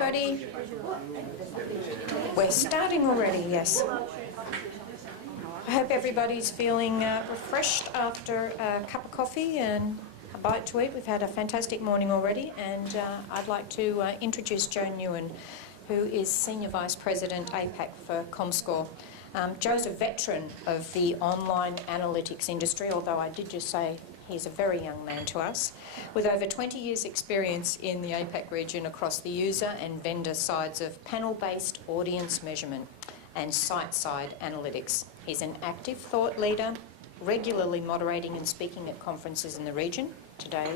everybody. We're starting already, yes. I hope everybody's feeling refreshed after a cup of coffee and a bite to eat. We've had a fantastic morning already, and I'd like to introduce Joe Nguyen, who is Senior Vice President APAC for comScore. Joe's a veteran of the online analytics industry, although I did just say he's a very young man to us, with over 20 years' experience in the APAC region across the user and vendor sides of panel-based audience measurement and site-side analytics. He's an active thought leader, regularly moderating and speaking at conferences in the region, today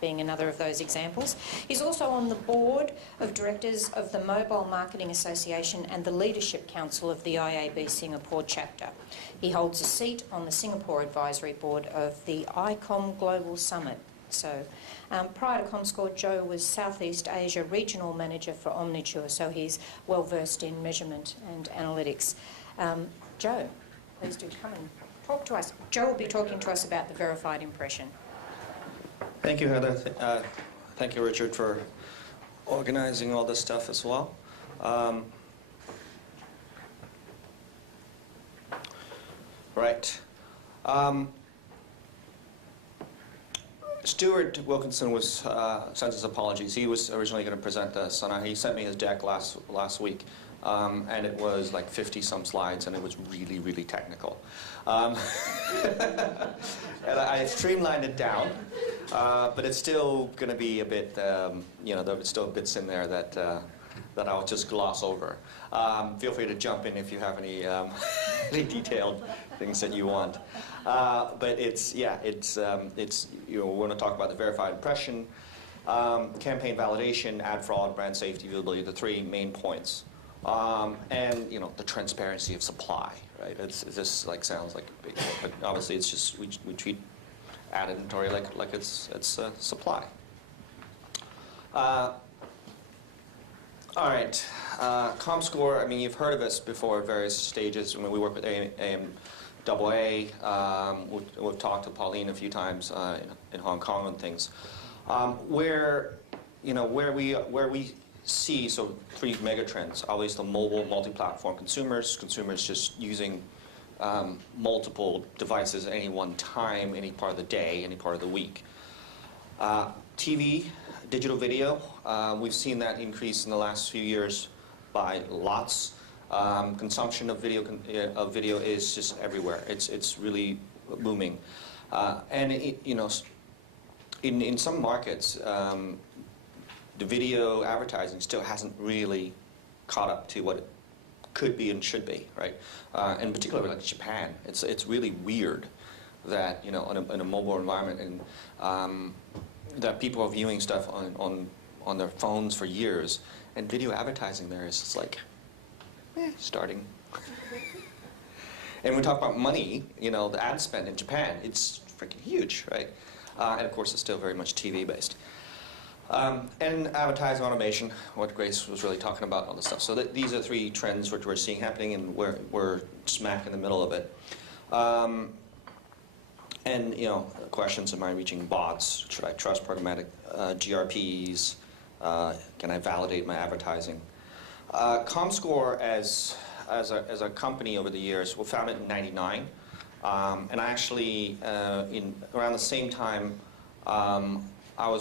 being another of those examples. He's also on the board of directors of the Mobile Marketing Association and the Leadership Council of the IAB Singapore chapter. He holds a seat on the Singapore Advisory Board of the ICOM Global Summit. So prior to comScore, Joe was Southeast Asia Regional Manager for Omniture, so he's well versed in measurement and analytics. Joe, please do come and talk to us. Joe will be talking to us about the verified impression. Thank you, Heather. Thank you, Richard, for organizing all this stuff as well. Right. Stuart Wilkinson sent his apologies. He was originally going to present this, and he sent me his deck last week. And it was like 50-some slides, and it was really, really technical. And I streamlined it down, but it's still going to be a bit, there's still bits in there that I'll just gloss over. Feel free to jump in if you have any any detailed things that you want. But we're going to talk about the verified impression, campaign validation, ad fraud, brand safety, viewability, the three main points. And the transparency of supply, right? This sounds like a big deal, but obviously it's just we treat ad inventory like it's supply. All right, comScore. I mean, you've heard of us before at various stages. I mean, we work with APABC. We've talked to Pauline a few times in Hong Kong and things, where we see three mega trends. Always the mobile, multi-platform consumers just using multiple devices at any one time, any part of the day, any part of the week. TV, digital video, we've seen that increase in the last few years by lots. Consumption of video is just everywhere. It's really booming, and in some markets. The video advertising still hasn't really caught up to what it could be and should be, right? In particular, like Japan, it's really weird that in a mobile environment and that people are viewing stuff on their phones for years, and video advertising there is just like starting. And when we talk about money, the ad spend in Japan, it's freaking huge, right? And of course, it's still very much TV based. And advertising automation, what Grace was really talking about, all this stuff. So these are three trends which we're seeing happening, and we're smack in the middle of it. And questions: am I reaching bots? Should I trust programmatic GRPs? Can I validate my advertising? comScore as a company over the years, we founded in '99, and I actually around the same time. I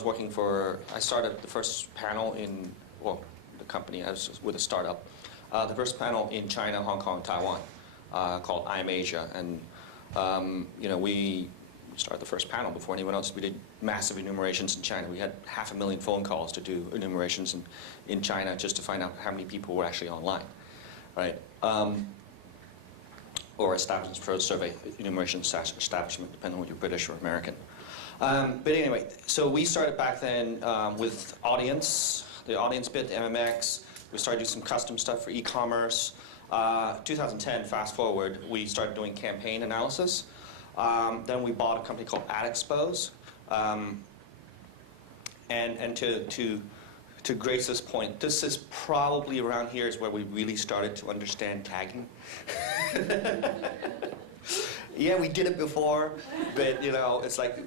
started the first panel the company, I was with a startup, the first panel in China, Hong Kong, Taiwan, called APABC, and we started the first panel before anyone else. We did massive enumerations in China. We had 500,000 phone calls to do enumerations in China just to find out how many people were actually online, right? Or establishment survey, enumeration establishment, depending on whether you're British or American. But anyway, so we started back then with audience, the audience bit, the MMX. We started doing some custom stuff for e-commerce. 2010, fast forward, we started doing campaign analysis. Then we bought a company called AdExpose. And to Grace's point, this is probably around here is where we really started to understand tagging. Yeah, we did it before, but you know, it's like,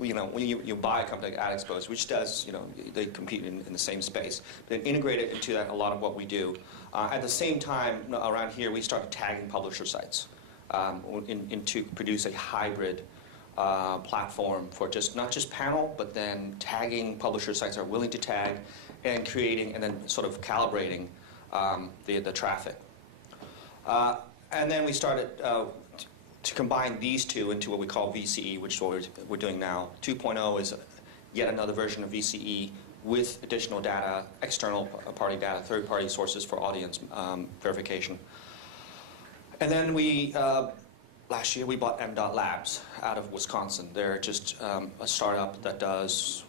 you know, when you buy a company like AdExpose, which does, you know, they compete in the same space, then integrate it into that, a lot of what we do. At the same time, around here, we started tagging publisher sites to produce a hybrid platform for not just panel, but then tagging publisher sites that are willing to tag and creating and then sort of calibrating the traffic. And then we started to combine these two into what we call VCE, which is what we're doing now. 2.0 is yet another version of VCE with additional data, external party data, third-party sources for audience verification. And then we, last year, we bought M.Labs out of Wisconsin. They're just a startup that does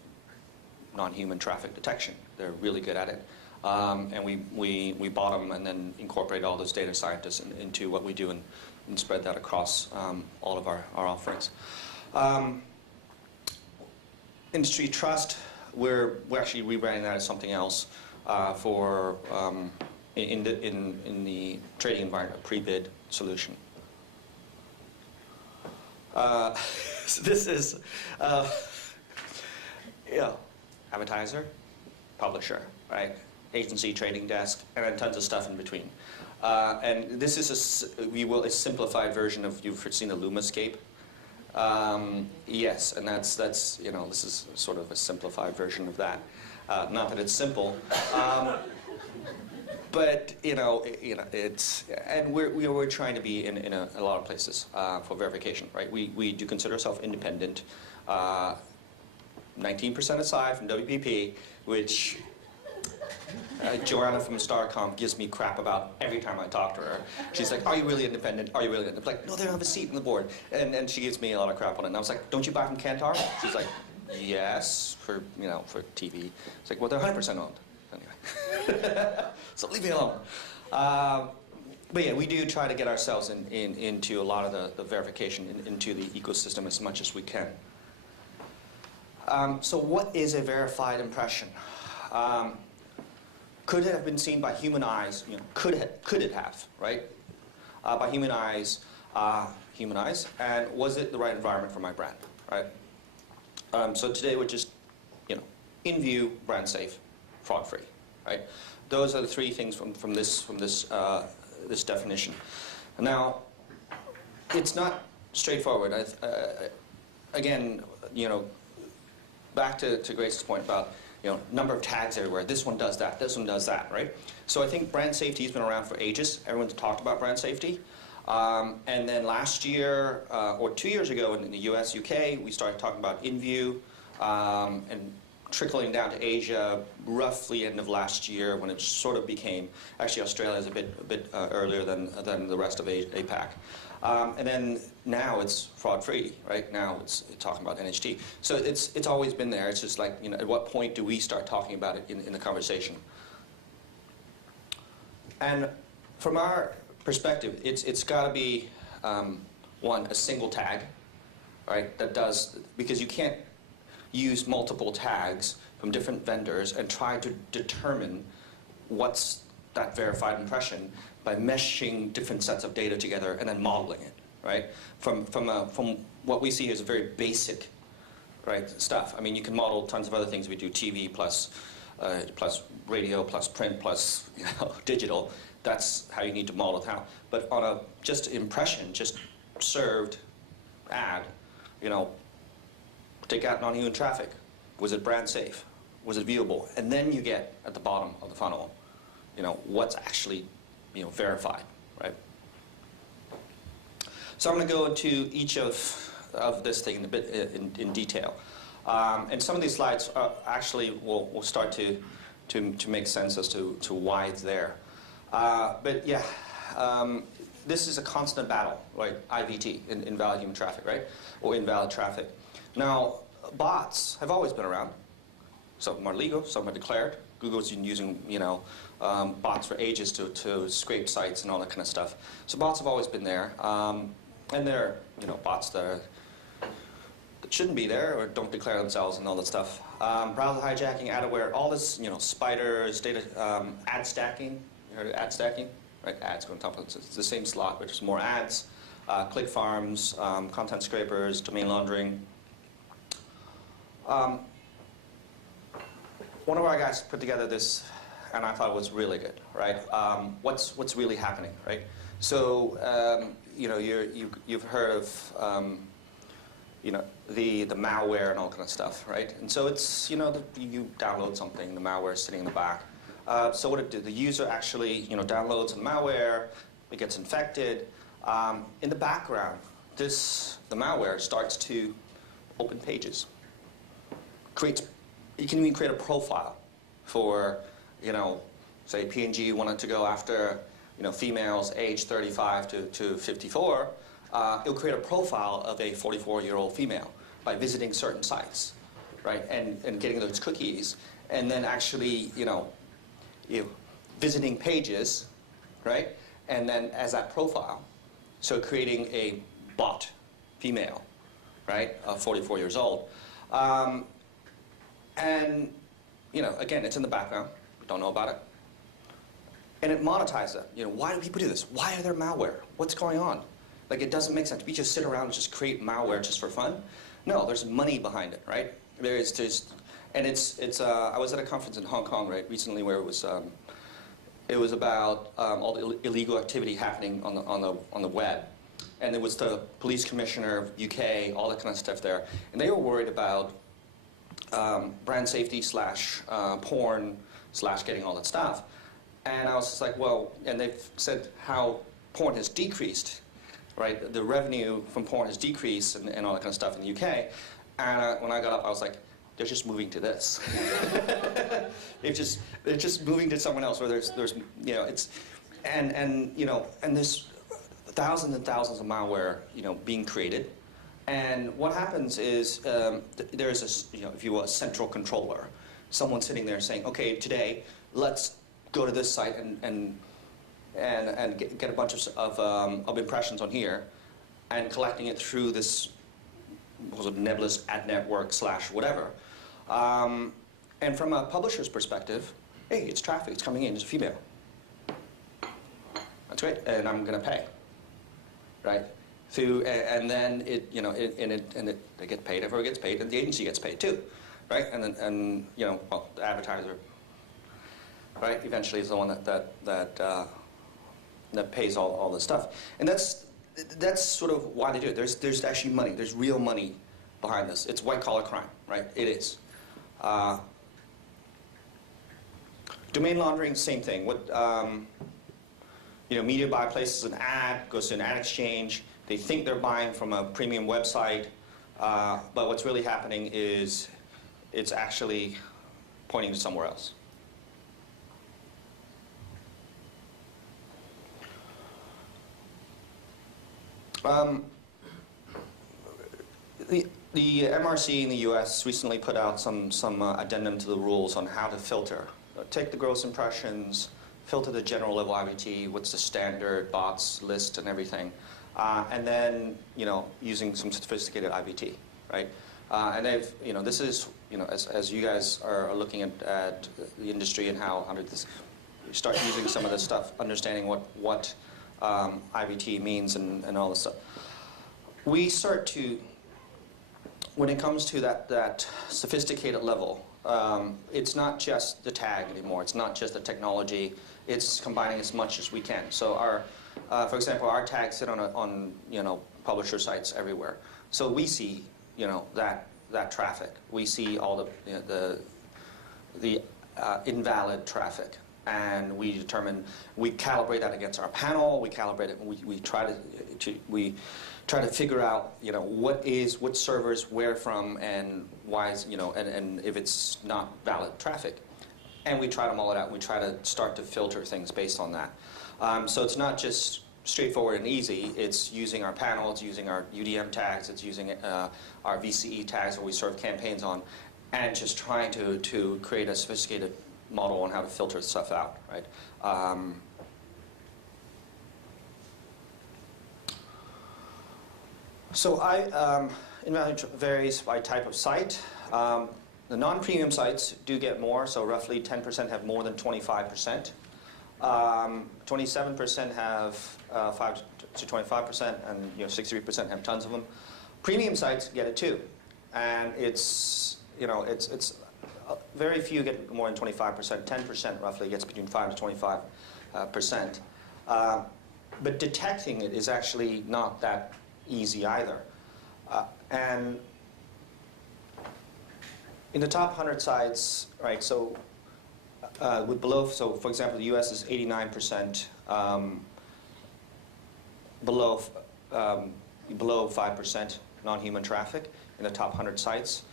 non-human traffic detection. They're really good at it. And we bought them and then incorporated all those data scientists into what we do and spread that across all of our offerings. Industry trust, we're actually rebranding that as something else for in the trading environment, a pre-bid solution. So this is advertiser, publisher, right? Agency, trading desk, and then tons of stuff in between. And this is a simplified version of, you've seen the LumaScape. Yes, and that's you know, this is sort of a simplified version of that. Not that it's simple, but you know it's, and we're trying to be in a lot of places for verification, right? We do consider ourselves independent. 19% aside from WPP, which Joanna from Starcom gives me crap about every time I talk to her. She's like, "Are you really independent? Are you really independent?" I'm like, "No, they don't have a seat on the board." And she gives me a lot of crap on it. And I was like, "Don't you buy from Kantar?" She's like, "Yes, for TV." It's like, "Well, they're 100% owned." Anyway, so leave me alone. But yeah, we do try to get ourselves into a lot of the verification into the ecosystem as much as we can. So what is a verified impression? Could it have been seen by human eyes? You know, could it have, right? By human eyes, and was it the right environment for my brand, right? So today we're just, you know, in view, brand safe, fraud free, right? Those are the three things from this definition. Now, it's not straightforward. Again, you know, back to Grace's point about, you know, number of tags everywhere. This one does that. This one does that, right? So I think brand safety has been around for ages. Everyone's talked about brand safety. And then last year, or 2 years ago in the US, UK, we started talking about in-view and trickling down to Asia roughly end of last year when it sort of became, actually Australia is a bit earlier than the rest of APAC. And then now it's fraud-free, right? Now it's talking about NHT. So it's always been there. It's just like, you know, at what point do we start talking about it in the conversation? And from our perspective, it's got to be, one, a single tag, right? That does, because you can't use multiple tags from different vendors and try to determine what's that verified impression by meshing different sets of data together and then modeling it, right? From what we see as very basic, right, stuff. I mean, you can model tons of other things. We do TV plus radio plus print plus, you know, digital. That's how you need to model it out. But on a just impression, just served ad, you know, take out non-human traffic. Was it brand safe? Was it viewable? And then you get at the bottom of the funnel, you know, what's actually, you know, verified, right? So I'm going to go into each of this thing a bit in detail. And some of these slides actually will start to make sense as to why it's there. But yeah, this is a constant battle, right? IVT, invalid human traffic, right? Or invalid traffic. Now, bots have always been around. Some of them are legal, some are declared. Google's been using, you know, bots for ages to scrape sites and all that kind of stuff. So bots have always been there. And they're, you know, bots that shouldn't be there or don't declare themselves and all that stuff. Browser hijacking, ad aware, all this, you know, spiders, data, ad stacking. You heard of ad stacking? Right, ads go on top of it. It's the same slot, but just more ads. click farms, content scrapers, domain laundering. One of our guys put together this, and I thought it was really good, right? What's really happening, right? So you know, you've heard of you know, the malware and all kind of stuff, right? And so it's, you know, you download something, the malware is sitting in the back. So what it did, the user actually, you know, downloads the malware, it gets infected. In the background, the malware starts to open pages. You can even create a profile for, you know, say P&G wanted to go after, you know, females aged 35 to 54. It'll create a profile of a 44-year-old female by visiting certain sites, right, and getting those cookies, and then actually, you know, visiting pages, right, and then as that profile, so creating a bot female, right, 44 years old. And, you know, again, it's in the background. We don't know about it. And it monetizes it. You know, why do people do this? Why are there malware? What's going on? Like, it doesn't make sense. We just sit around and just create malware just for fun. No, there's money behind it, right? There is just, and I was at a conference in Hong Kong, right, recently, where it was about all the illegal activity happening on the web. And there was the police commissioner of UK, all that kind of stuff there. And they were worried about brand safety / porn / getting all that stuff. And I was just like, well, and they've said how porn has decreased, right? The revenue from porn has decreased and all that kind of stuff in the UK. And when I got up, I was like, they're just moving to this. they're just moving to someone else where there's you know, it's, and you know, and there's thousands and thousands of malware, you know, being created. And what happens is there's a, you know, if you will, a central controller, someone sitting there saying, okay, today let's go to this site and get a bunch of impressions on here, and collecting it through this nebulous ad network / whatever. And from a publisher's perspective, hey, it's traffic, it's coming in, it's a female. That's great, and I'm going to pay, right? And then it, you know, they get paid, everyone gets paid, and the agency gets paid too, right? And you know, well, the advertiser, right, eventually is the one that pays all this stuff. And that's sort of why they do it. There's actually money. There's real money behind this. It's white collar crime, right? It is. Domain laundering, same thing. What you know, media buy places an ad, goes to an ad exchange. They think they're buying from a premium website, but what's really happening is it's actually pointing to somewhere else. The MRC in the U.S. recently put out some addendum to the rules on how to filter. Take the gross impressions, filter the general level IVT, what's the standard, bots, list, and everything. And then, you know, using some sophisticated IVT, right? And they've, you know, this is, you know, as you guys are looking at the industry and how under this, you start using some of this stuff, understanding what IVT means and all this stuff. We start to, when it comes to that sophisticated level, it's not just the tag anymore. It's not just the technology. It's combining as much as we can. So our, for example, our tags sit on you know, publisher sites everywhere. So we see, you know, that traffic. We see all the you know, the invalid traffic, and we calibrate that against our panel. We calibrate it. We try to figure out, you know, what servers where from and why is, you know, and if it's not valid traffic. And we try to mull it out. We try to start to filter things based on that. So it's not just straightforward and easy. It's using our panel, it's using our UDM tags, it's using our VCE tags where we serve campaigns on, and just trying to create a sophisticated model on how to filter stuff out, right? So invalid varies by type of site. The non-premium sites do get more, so roughly 10% have more than 25%. 27% have 5 to 25%, and 63% have tons of them. Premium sites get it too, and it's very few get more than 25%. 10% roughly gets between 5 to 25%. But detecting it is actually not that easy either. And in the top 100 sites, right? So with below, so for example, the U.S. is 89% below 5% non-human traffic in the top 100 sites.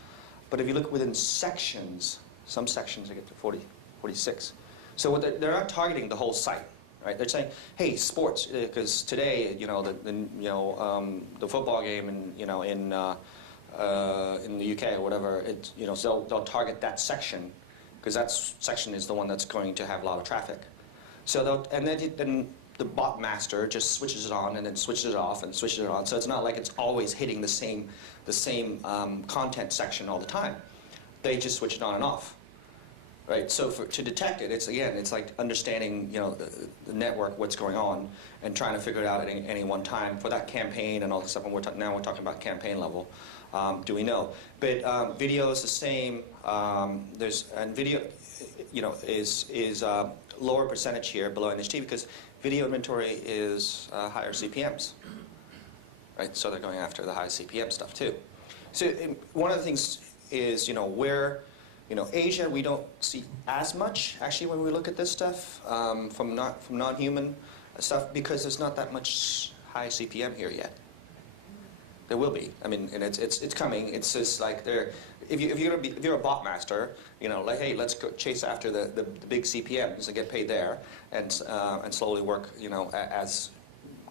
But if you look within sections, some sections they get to 46. So what they're not targeting the whole site, right? They're saying, hey, sports, because today, the football game in the UK or whatever, so they'll target that section, because that section is the one that's going to have a lot of traffic. So then the bot master just switches it on and then switches it off and switches it on. So it's not like it's always hitting the same content section all the time. They just switch it on and off, right? So to detect it, it's like understanding the network, what's going on, and trying to figure it out at any one time for that campaign and all this stuff. And now we're talking about campaign level. Do we know? But video is the same. Video, is lower percentage here below NHT because video inventory is higher CPMs, right? So they're going after the high CPM stuff too. So one of the things is where Asia we don't see as much actually when we look at this stuff from non-human stuff because there's not that much high CPM here yet. There will be. I mean, and it's coming. It's just like if you're a bot master, like hey, let's go chase after the big CPMs and get paid there, and slowly work,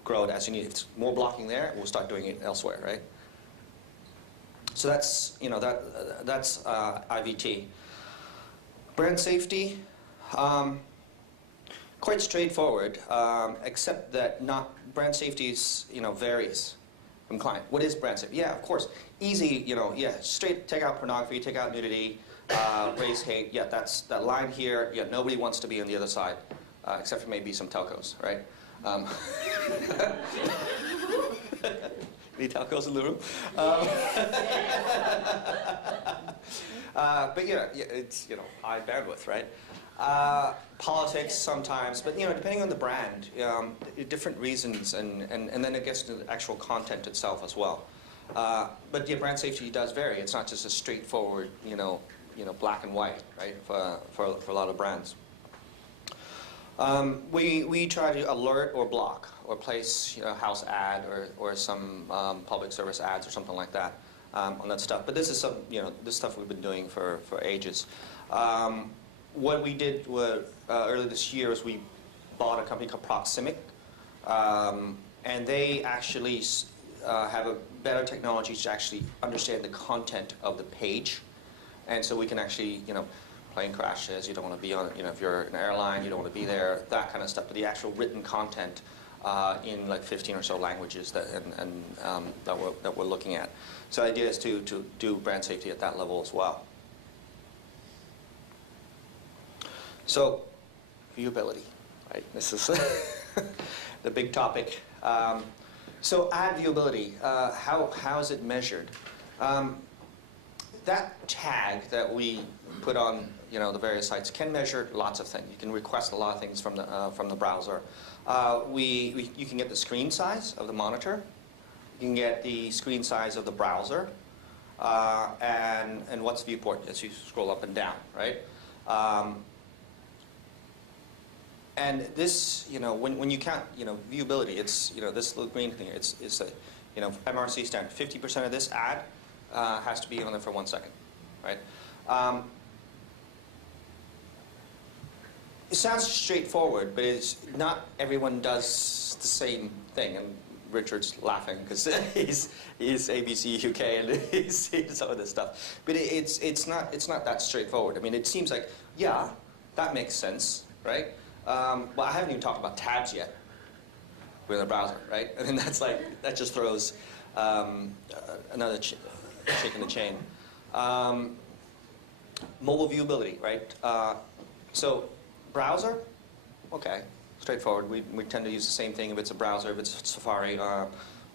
grow it as you need. If it's more blocking there, we'll start doing it elsewhere, right? So that's that's IVT. Brand safety, quite straightforward, except that brand safety varies from client. What is brand safety? Yeah, of course, easy. Straight take out pornography, take out nudity, race hate. Yeah, that's that line here. Yeah, nobody wants to be on the other side, except for maybe some telcos, right? Any telcos in the room? But it's high bandwidth, right? Politics sometimes, but depending on the brand, different reasons, and then it gets to the actual content itself as well. But brand safety does vary. It's not just a straightforward, black and white, right? For a lot of brands. We try to alert or block or place a house ad or some public service ads or something like that on that stuff. But this is this stuff we've been doing for ages. What we did earlier this year is we bought a company called Proximic, and they actually have a better technology to actually understand the content of the page, and so we can actually plane crashes, you don't want to be on it, if you're an airline, you don't want to be there, that kind of stuff. But the actual written content in like 15 or so languages that we're looking at. So the idea is to do brand safety at that level as well. So viewability, right? This is the big topic. So ad viewability, how is it measured? That tag that we put on the various sites can measure lots of things. You can request a lot of things from the browser. You can get the screen size of the monitor. You can get the screen size of the browser, and what's viewport as you scroll up and down, right? And this, when you count, viewability, it's this little green thing. It's a, MRC standard. 50% of this ad has to be on there for 1 second, right? It sounds straightforward, but it's not everyone does the same thing. And Richard's laughing because he's ABC UK and he's seen some of this stuff. But it's not that straightforward. I mean, it seems like, yeah, that makes sense, right? Well, I haven't even talked about tabs yet with a browser, right? I mean, that just throws another shake in the chain. Mobile viewability, right? So browser okay, straightforward. We tend to use the same thing if it's a browser, if it's Safari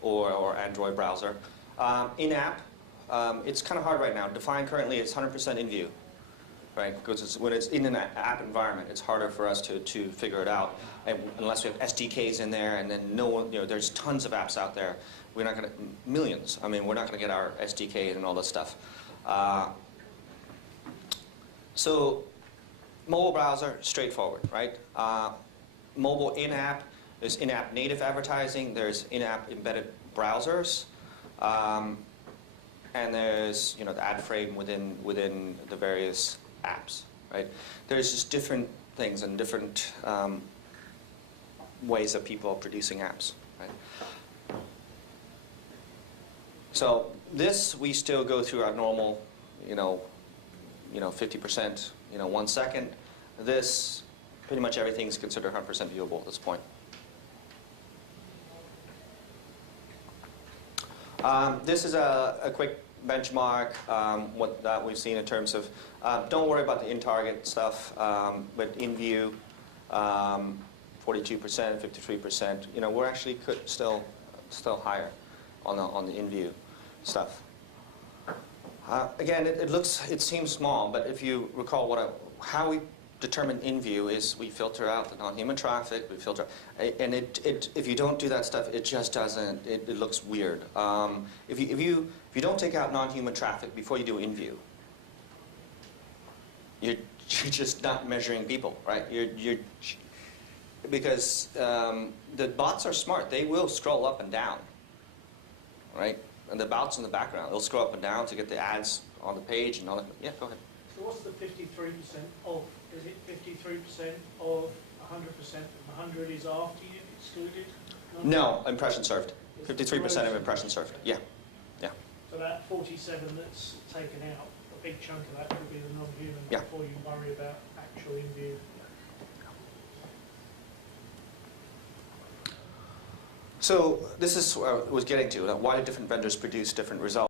or Android browser. In-app, it's kind of hard right now. Define currently is 100% in view, right? Because when it's in an app environment, it's harder for us to figure it out. And unless we have SDKs in there, and then no one, there's tons of apps out there. We're not going to, millions. I mean, we're not going to get our SDK and all this stuff. So mobile browser, straightforward, right? Mobile in-app, there's in-app native advertising, there's in-app embedded browsers, and there's the ad frame within the various apps, right? There's just different things and different ways that people are producing apps, right? So this, we still go through our normal, 50%, 1 second. This, pretty much everything is considered 100% viewable at this point. This is a quick benchmark, what that we've seen in terms of, don't worry about the in-target stuff, but in view, 42%, 53%. We're actually still higher on the in view stuff. Again, it seems small, but if you recall how we determine in view is we filter out the non-human traffic, we filter, and if you don't do that stuff, it just doesn't. It looks weird. If you don't take out non-human traffic before you do in view, you're just not measuring people, right? Because the bots are smart. They will scroll up and down, right? And the bots in the background, they'll scroll up and down to get the ads on the page and all that. Yeah, go ahead. So what's the 53% of? Is it 53% of 100%? 100 is after you've excluded? No, impression served. 53% of impression served. Yeah, yeah. So that 47 that's taken out, a big chunk of that would be the non-human before you worry about actual in view. So this is what I was getting to. Why do different vendors produce different results?